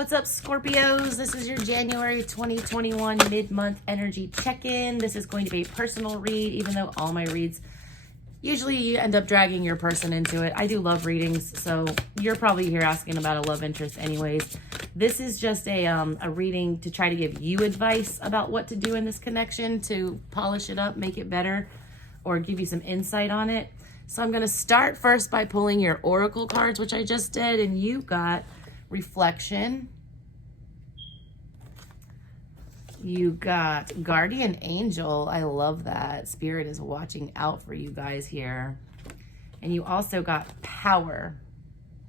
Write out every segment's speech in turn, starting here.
What's up, Scorpios? This is your January 2021 mid-month energy check-in. This is going to be a personal read, even though all my reads, usually you end up dragging your person into it. I do love readings, so you're probably here asking about a love interest anyways. This is just a reading to try to give you advice about what to do in this connection to polish it up, make it better, or give you some insight on it. So I'm going to start first by pulling your oracle cards, which I just did, and you got reflection. You got guardian angel. I love that. Spirit is watching out for you guys here. And you also got power.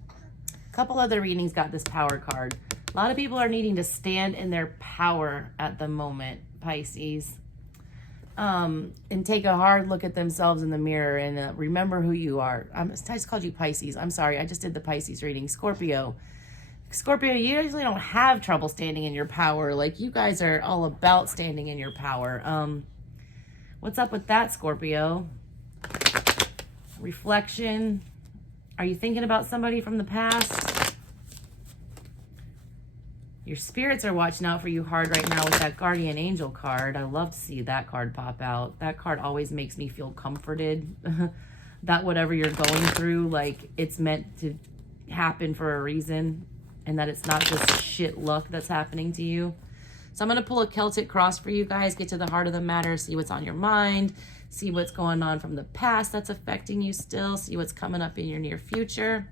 A couple other readings got this power card. A lot of people are needing to stand in their power at the moment, Pisces. And take a hard look at themselves in the mirror and remember who you are. I just called you Pisces. I'm sorry. I just did the Pisces reading. Scorpio, you usually don't have trouble standing in your power. Like, you guys are all about standing in your power. What's up with that, Scorpio? Reflection. Are you thinking about somebody from the past? Your spirits are watching out for you hard right now with that guardian angel card. I love to see that card pop out. That card always makes me feel comforted that whatever you're going through, like, it's meant to happen for a reason, and that it's not just shit luck that's happening to you. So I'm going to pull a Celtic cross for you guys, get to the heart of the matter, see what's on your mind, see what's going on from the past that's affecting you still, see what's coming up in your near future.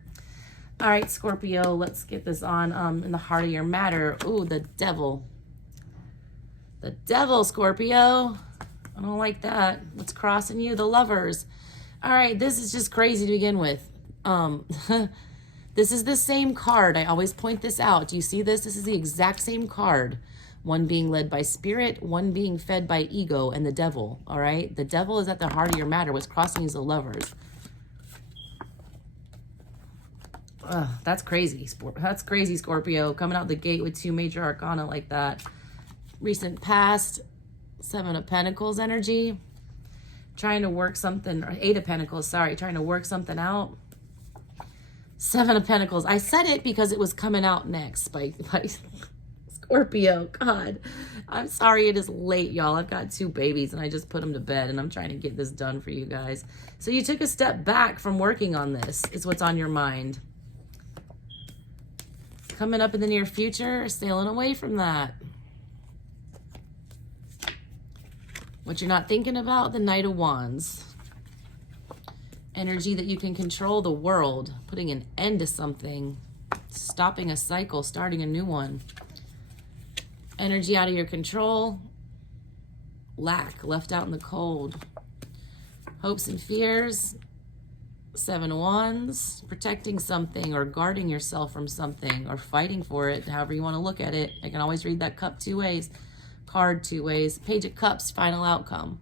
All right, Scorpio, let's get this on in the heart of your matter. Ooh, the devil. The devil, Scorpio. I don't like that. What's crossing you? The lovers. All right, this is just crazy to begin with. This is the same card. I always point this out. Do you see this? This is the exact same card. One being led by spirit, one being fed by ego, and the devil, all right? The devil is at the heart of your matter. What's crossing is the lovers. That's crazy. That's crazy, Scorpio. Coming out the gate with two major arcana like that. Recent past, Seven of Pentacles energy. Trying to work something, or Eight of Pentacles, sorry. Trying to work something out. Seven of Pentacles. I said it because it was coming out next by Scorpio. God, I'm sorry it is late, y'all. I've got two babies and I just put them to bed and I'm trying to get this done for you guys. So you took a step back from working on this is what's on your mind. Coming up in the near future, sailing away from that. What you're not thinking about, the Knight of Wands. Energy that you can control the world, putting an end to something, stopping a cycle, starting a new one. Energy out of your control, lack, left out in the cold. Hopes and fears, Seven of Wands, protecting something or guarding yourself from something or fighting for it, however you want to look at it. I can always read that cup two ways, card two ways. Page of Cups, final outcome.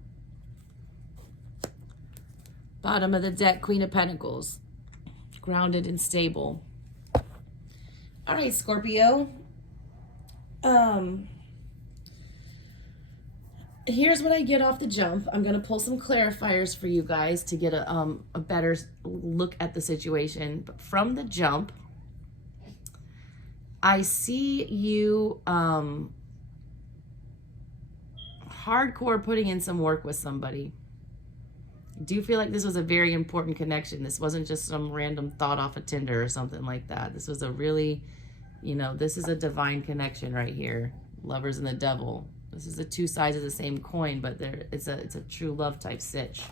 Bottom of the deck, Queen of Pentacles, grounded and stable. All right, Scorpio. Here's what I get off the jump. I'm going to pull some clarifiers for you guys to get a better look at the situation. But from the jump, I see you hardcore putting in some work with somebody. I do feel like this was a very important connection. This wasn't just some random thought off of Tinder or something like that. This was a really, this is a divine connection right here. Lovers and the devil. This is the two sides of the same coin, but it's a true love type sitch.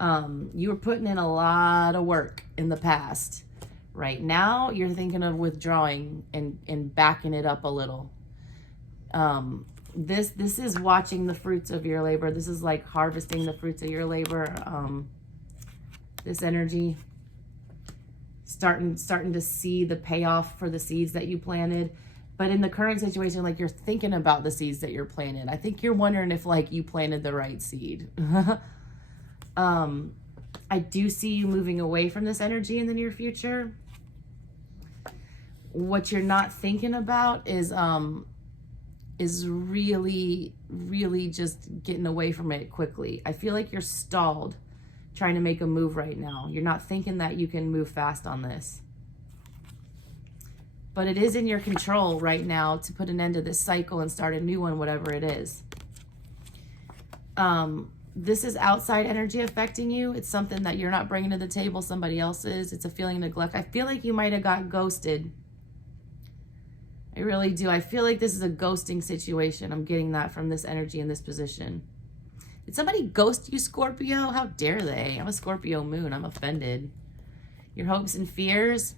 You were putting in a lot of work in the past. Right now, you're thinking of withdrawing and backing it up a little. This is watching the fruits of your labor. This is like harvesting the fruits of your labor. This energy, starting to see the payoff for the seeds that you planted. But in the current situation, like, you're thinking about the seeds that you're planting. I think you're wondering if, like, you planted the right seed. I do see you moving away from this energy in the near future. What you're not thinking about is really, really just getting away from it quickly. I feel like you're stalled trying to make a move right now. You're not thinking that you can move fast on this. But it is in your control right now to put an end to this cycle and start a new one, whatever it is. This is outside energy affecting you. It's something that you're not bringing to the table, somebody else is. It's a feeling of neglect. I feel like you might have got ghosted. I really do. I feel like this is a ghosting situation. I'm getting that from this energy in this position. Did somebody ghost you, Scorpio? How dare they? I'm a Scorpio moon. I'm offended. Your hopes and fears.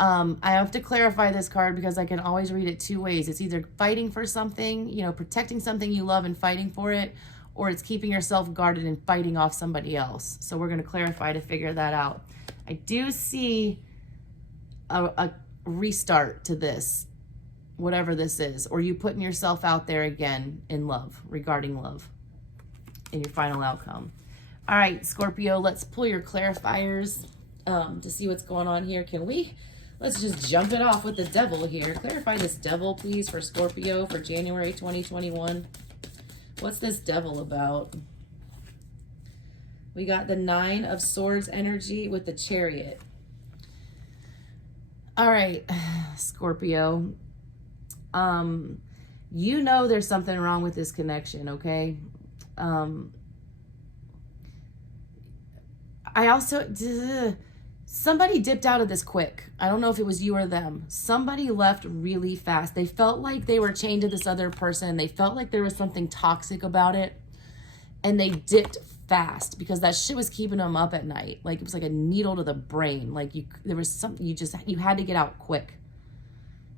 I have to clarify this card because I can always read it two ways. It's either fighting for something, you know, protecting something you love and fighting for it, or it's keeping yourself guarded and fighting off somebody else. So we're going to clarify to figure that out. I do see a restart to this, whatever this is, or you putting yourself out there again in love, regarding love in your final outcome. All right, Scorpio, let's pull your clarifiers to see what's going on here. Let's just jump it off with the devil here. Clarify this devil, please, for Scorpio for January 2021. What's this devil about? We got the 9 of Swords energy with the Chariot. All right, Scorpio. You know there's something wrong with this connection, okay? Somebody dipped out of this quick. I don't know if it was you or them. Somebody left really fast. They felt like they were chained to this other person. They felt like there was something toxic about it. And they dipped fast because that shit was keeping them up at night. Like it was like a needle to the brain. Like there was something you had to get out quick.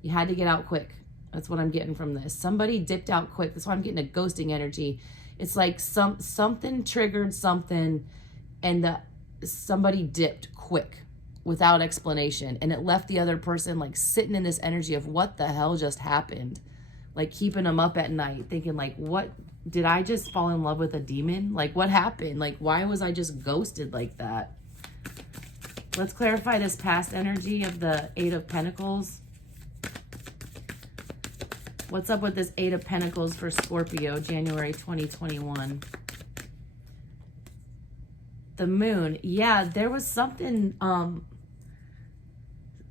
You had to get out quick. That's what I'm getting from this. Somebody dipped out quick. That's why I'm getting a ghosting energy. It's like something triggered something and somebody dipped quick without explanation, and it left the other person like sitting in this energy of what the hell just happened, like keeping them up at night thinking like, what did I just fall in love with a demon? Like what happened? Like why was I just ghosted like that? Let's clarify this past energy of the 8 of Pentacles. What's up with this 8 of Pentacles for Scorpio January 2021? The moon. Yeah, there was something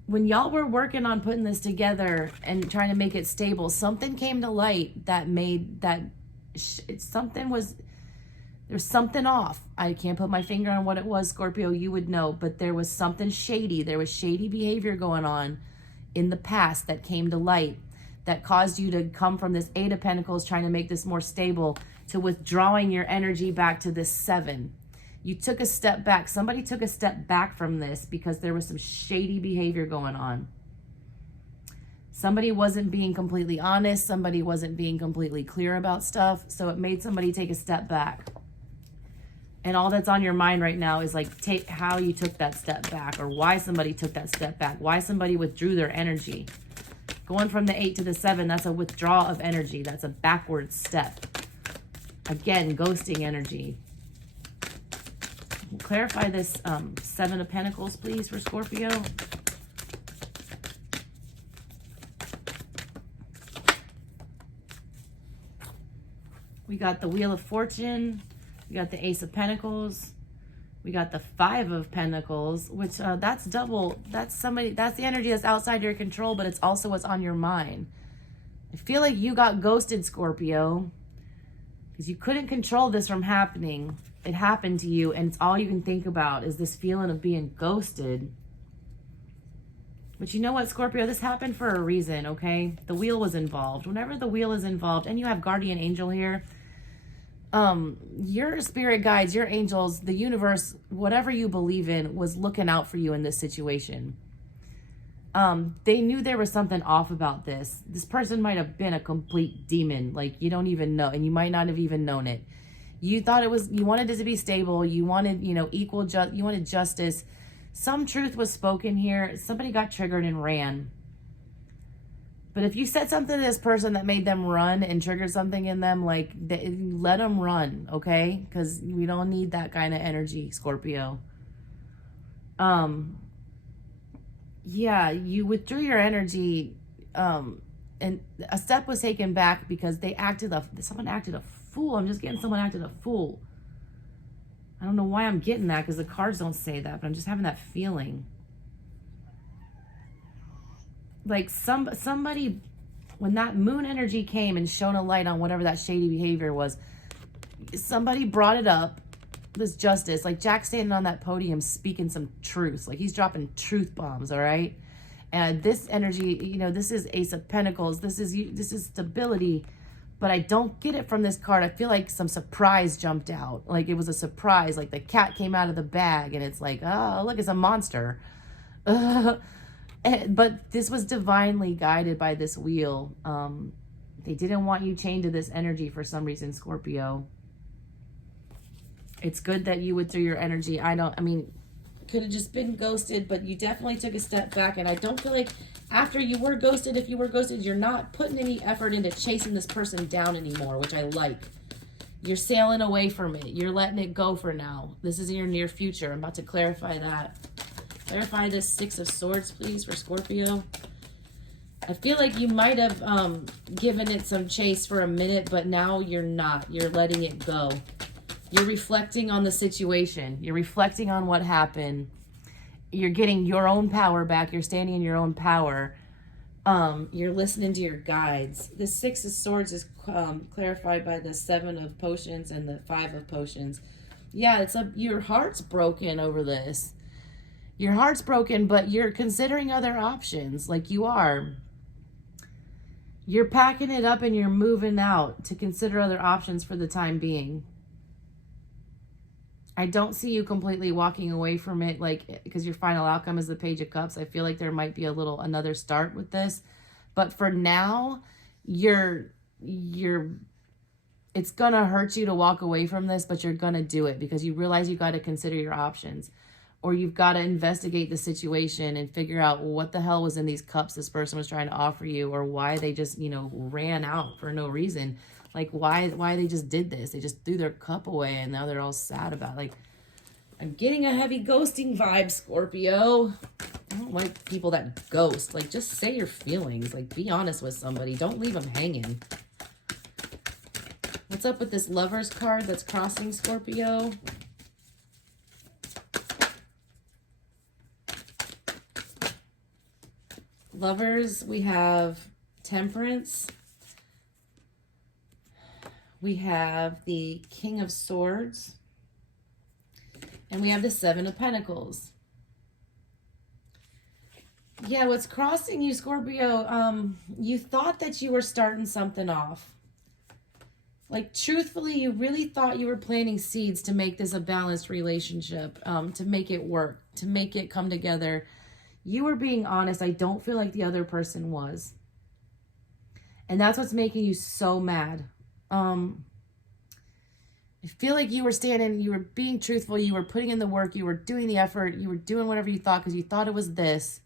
when y'all were working on putting this together and trying to make it stable, something came to light that made that there's something off. I can't put my finger on what it was, Scorpio, you would know, but there was something shady. There was shady behavior going on in the past that came to light that caused you to come from this 8 of Pentacles trying to make this more stable to withdrawing your energy back to this 7. You took a step back. Somebody took a step back from this because there was some shady behavior going on. Somebody wasn't being completely honest. Somebody wasn't being completely clear about stuff. So it made somebody take a step back. And all that's on your mind right now is like how you took that step back or why somebody took that step back. Why somebody withdrew their energy. Going from the 8 to the 7, that's a withdrawal of energy. That's a backward step. Again, ghosting energy. Clarify this 7 of Pentacles, please, for Scorpio. We got the Wheel of Fortune. We got the Ace of Pentacles. We got the 5 of Pentacles, which that's double. That's the energy that's outside your control, but it's also what's on your mind. I feel like you got ghosted, Scorpio, because you couldn't control this from happening. It happened to you, and it's all you can think about is this feeling of being ghosted. But you know what, Scorpio? This happened for a reason, okay? The wheel was involved. Whenever the wheel is involved, and you have guardian angel here, your spirit guides, your angels, the universe, whatever you believe in, was looking out for you in this situation. They knew there was something off about this. This person might have been a complete demon, like you don't even know, and you might not have even known it. You thought you wanted it to be stable. You wanted, you wanted justice. Some truth was spoken here. Somebody got triggered and ran. But if you said something to this person that made them run and triggered something in them, like let them run, okay? Because we don't need that kind of energy, Scorpio. Yeah, you withdrew your energy, and a step was taken back because someone acted a fool. I'm just getting someone acted a fool. I don't know why I'm getting that because the cards don't say that, but I'm just having that feeling. like somebody, when that moon energy came and shone a light on whatever that shady behavior was, somebody brought it up, this justice, like Jack standing on that podium speaking some truths, like he's dropping truth bombs, all right? And this energy, you know, this is Ace of Pentacles, this is stability, but I don't get it from this card. I feel like some surprise jumped out, like it was a surprise, like the cat came out of the bag and it's like, oh, look, it's a monster. But this was divinely guided by this wheel. They didn't want you chained to this energy for some reason, Scorpio. It's good that you withdrew your energy. I mean, could have just been ghosted, but you definitely took a step back. And I don't feel like after you were ghosted, if you were ghosted, you're not putting any effort into chasing this person down anymore, which I like. You're sailing away from it. You're letting it go for now. This is in your near future. I'm about to clarify that. Clarify this Six of Swords, please, for Scorpio. I feel like you might have given it some chase for a minute, but now you're not. You're letting it go. You're reflecting on the situation. You're reflecting on what happened. You're getting your own power back. You're standing in your own power. You're listening to your guides. The Six of Swords is clarified by the Seven of Potions and the Five of Potions. Yeah, your heart's broken over this. Your heart's broken, but you're considering other options, like you are. You're packing it up and you're moving out to consider other options for the time being. I don't see you completely walking away from it, like, because your final outcome is the Page of Cups. I feel like there might be another start with this. But for now, it's going to hurt you to walk away from this, but you're going to do it because you realize you got to consider your options. Or you've got to investigate the situation and figure out what the hell was in these cups this person was trying to offer you, or why they just, you know, ran out for no reason. Like why they just did this. They just threw their cup away and now they're all sad about it. Like, I'm getting a heavy ghosting vibe, Scorpio. I don't like people that ghost. Like, just say your feelings. Like, be honest with somebody. Don't leave them hanging. What's up with this Lovers card that's crossing, Scorpio? Lovers, we have Temperance. We have the King of Swords. And we have the Seven of Pentacles. Yeah, what's crossing you, Scorpio, you thought that you were starting something off. Like, truthfully, you really thought you were planting seeds to make this a balanced relationship, to make it work, to make it come together. You were being honest. I don't feel like the other person was. And that's what's making you so mad. I feel like you were standing, you were being truthful, you were putting in the work, you were doing the effort, you were doing whatever you thought because you thought it was this.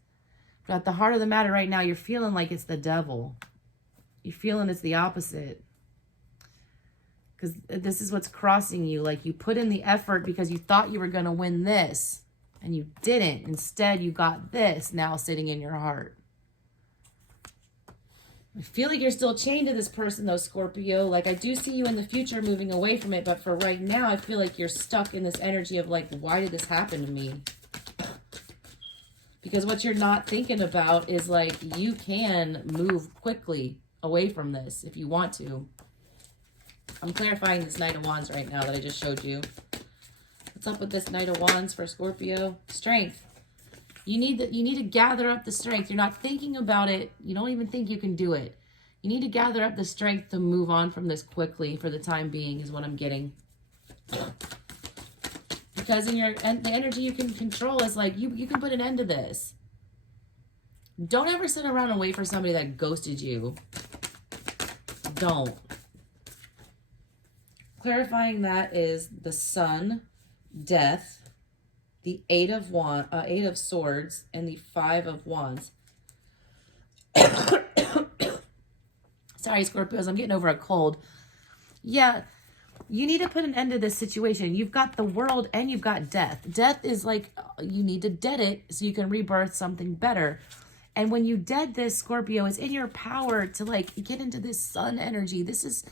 But at the heart of the matter right now, you're feeling like it's the devil. You're feeling it's the opposite. Because this is what's crossing you. Like, you put in the effort because you thought you were going to win this. And you didn't. Instead, you got this now sitting in your heart. I feel like you're still chained to this person, though, Scorpio. Like, I do see you in the future moving away from it. But for right now, I feel like you're stuck in this energy of, like, why did this happen to me? Because what you're not thinking about is, like, you can move quickly away from this if you want to. I'm clarifying this Knight of Wands right now that I just showed you. What's up with this Knight of Wands for Scorpio? Strength. You need to gather up the strength. You're not thinking about it. You don't even think you can do it. You need to gather up the strength to move on from this quickly for the time being is what I'm getting. Because the energy you can control is like, you can put an end to this. Don't ever sit around and wait for somebody that ghosted you. Don't. Clarifying that is the Sun, Death, the Eight of Swords, and the Five of Wands. Sorry, Scorpios, I'm getting over a cold. Yeah, you need to put an end to this situation. You've got the World and you've got Death. Death is like, you need to dead it so you can rebirth something better. And when you dead this, Scorpio, it's in your power to, like, get into this Sun energy. This is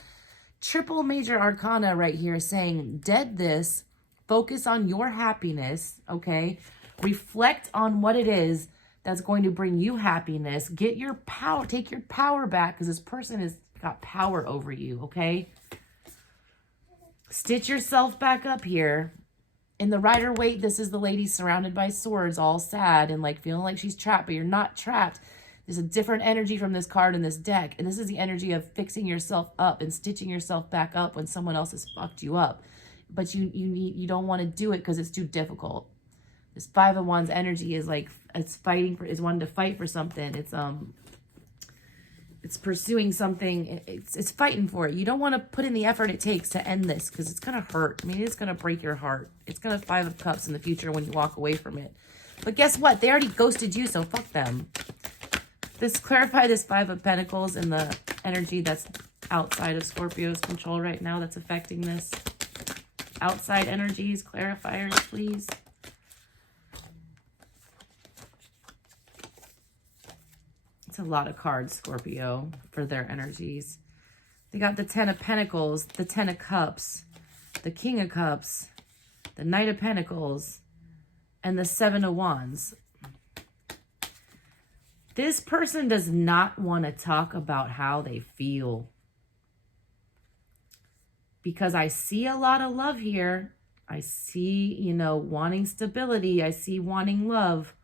triple major arcana right here saying, dead this, focus on your happiness, okay? Reflect on what it is, that's going to bring you happiness. Get your power, take your power back, because this person has got power over you, okay? Stitch yourself back up here. In the Rider-Waite, this is the lady surrounded by swords, all sad and like feeling like she's trapped, but you're not trapped. There's a different energy from this card in this deck, and this is the energy of fixing yourself up and stitching yourself back up when someone else has fucked you up. But you don't want to do it because it's too difficult. This Five of Wands energy is like, it's fighting for, is wanting to fight for something. It's pursuing something. It's fighting for it. You don't want to put in the effort it takes to end this, because it's going to hurt. I mean, it's going to break your heart. It's going to Five of Cups in the future when you walk away from it. But guess what? They already ghosted you, so fuck them. Let's clarify this Five of Pentacles and the energy that's outside of Scorpio's control right now that's affecting this. Outside energies, clarifiers, please. It's a lot of cards, Scorpio, for their energies. They got the Ten of Pentacles, the Ten of Cups, the King of Cups, the Knight of Pentacles, and the Seven of Wands. This person does not want to talk about how they feel, because I see a lot of love here. I see, you know, wanting stability. I see wanting love.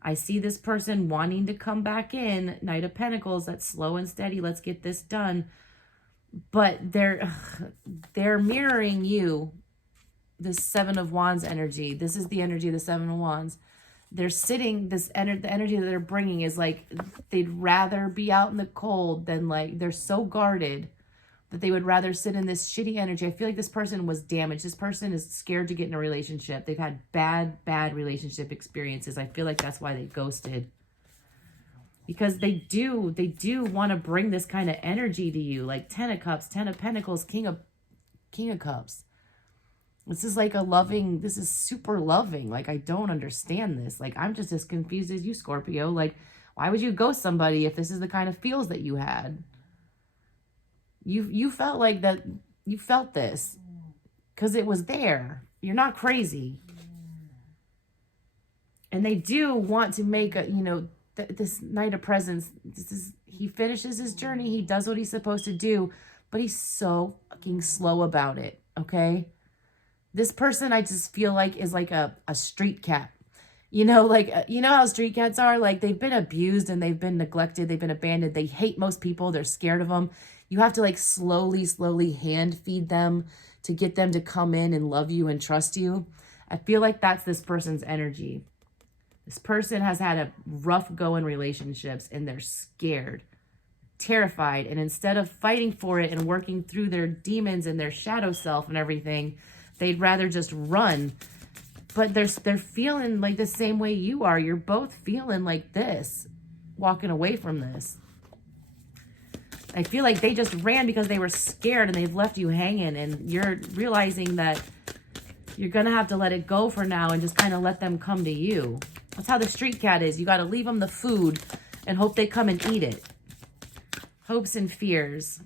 I see this person wanting to come back in. Knight of Pentacles, that's slow and steady. Let's get this done. But they're mirroring you, this Seven of Wands energy. This is the energy of the Seven of Wands. They're sitting, the energy that they're bringing is like, they'd rather be out in the cold than like, they're so guarded that they would rather sit in this shitty energy. I feel like this person was damaged. This person is scared to get in a relationship. They've had bad relationship experiences. I feel like that's why they ghosted. Because they do want to bring this kind of energy to you. Like Ten of Cups, Ten of Pentacles, King of Cups. This is like a loving, this is super loving. Like, I don't understand this. Like, I'm just as confused as you, Scorpio. Like, why would you ghost somebody if this is the kind of feels that you had? You felt like that, you felt this because it was there. You're not crazy. And they do want to make a, you know, this Knight of Presence, he finishes his journey. He does what he's supposed to do, but he's so fucking slow about it, okay? This person, I just feel like, is like a street cat. You know, like, you know how street cats are? Like, they've been abused and they've been neglected. They've been abandoned. They hate most people. They're scared of them. You have to like slowly hand feed them to get them to come in and love you and trust you. I feel like that's this person's energy. This person has had a rough go in relationships and they're scared, terrified. And instead of fighting for it and working through their demons and their shadow self and everything, they'd rather just run. But they're feeling like the same way you are. You're both feeling like this, walking away from this. I feel like they just ran because they were scared and they've left you hanging, and you're realizing that you're going to have to let it go for now and just kind of let them come to you. That's how the street cat is. You got to leave them the food and hope they come and eat it. Hopes and fears.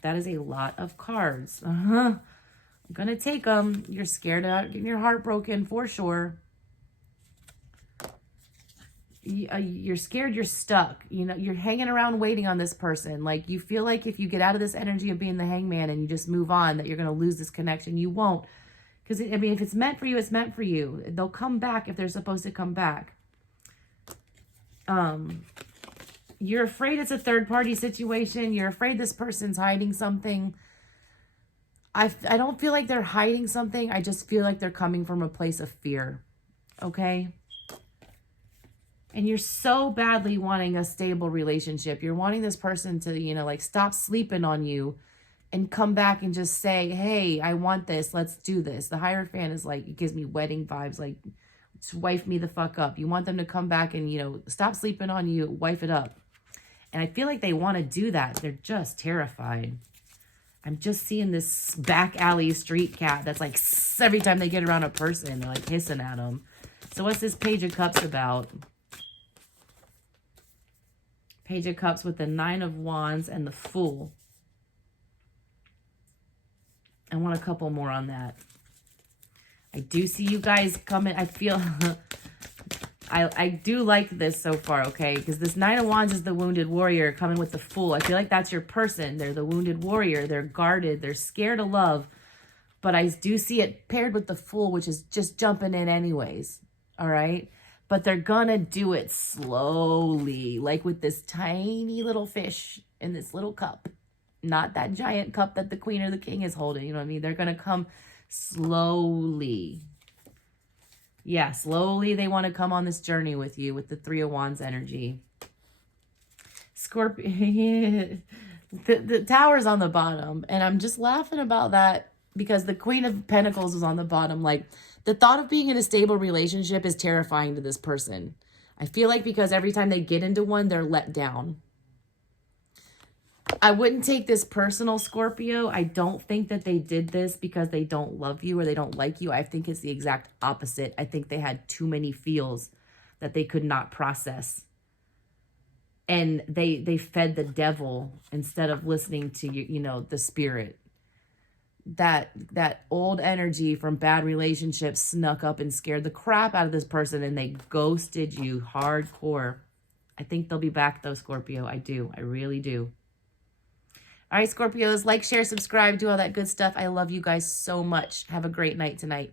That is a lot of cards. I'm going to take them. You're scared about getting your heart broken for sure. You're scared you're stuck. You know, you're hanging around waiting on this person. Like, you feel like if you get out of this energy of being the hangman and you just move on, that you're going to lose this connection. You won't. Because, I mean, if it's meant for you, it's meant for you. They'll come back if they're supposed to come back. You're afraid it's a third-party situation. You're afraid this person's hiding something. I don't feel like they're hiding something. I just feel like they're coming from a place of fear. Okay? And you're so badly wanting a stable relationship. You're wanting this person to, you know, like, stop sleeping on you and come back and just say, hey, I want this. Let's do this. The Hierophant is like, it gives me wedding vibes. Like, just wife me the fuck up. You want them to come back and, you know, stop sleeping on you, wife it up. And I feel like they want to do that. They're just terrified. I'm just seeing this back alley street cat that's like, every time they get around a person, they're like hissing at them. So what's this Page of Cups about? Page of Cups with the Nine of Wands and the Fool. I want a couple more on that. I do see you guys coming. I feel I do like this so far, okay? Because this Nine of Wands is the wounded warrior coming with the Fool. I feel like that's your person. They're the wounded warrior. They're guarded. They're scared of love. But I do see it paired with the Fool, which is just jumping in anyways, all right? But they're gonna do it slowly, like with this tiny little fish in this little cup. Not that giant cup that the queen or the king is holding, you know what I mean? They're gonna come slowly. Yeah, slowly they want to come on this journey with you with the Three of Wands energy. Scorpio, the tower's on the bottom. And I'm just laughing about that because the Queen of Pentacles is on the bottom. Like, the thought of being in a stable relationship is terrifying to this person. I feel like because every time they get into one, they're let down. I wouldn't take this personal, Scorpio. I don't think that they did this because they don't love you or they don't like you. I think it's the exact opposite. I think they had too many feels that they could not process. And they fed the devil instead of listening to, you know, the spirit. That old energy from bad relationships snuck up and scared the crap out of this person and they ghosted you hardcore. I think they'll be back though, Scorpio. I do. I really do. All right, Scorpios, like, share, subscribe, do all that good stuff. I love you guys so much. Have a great night tonight.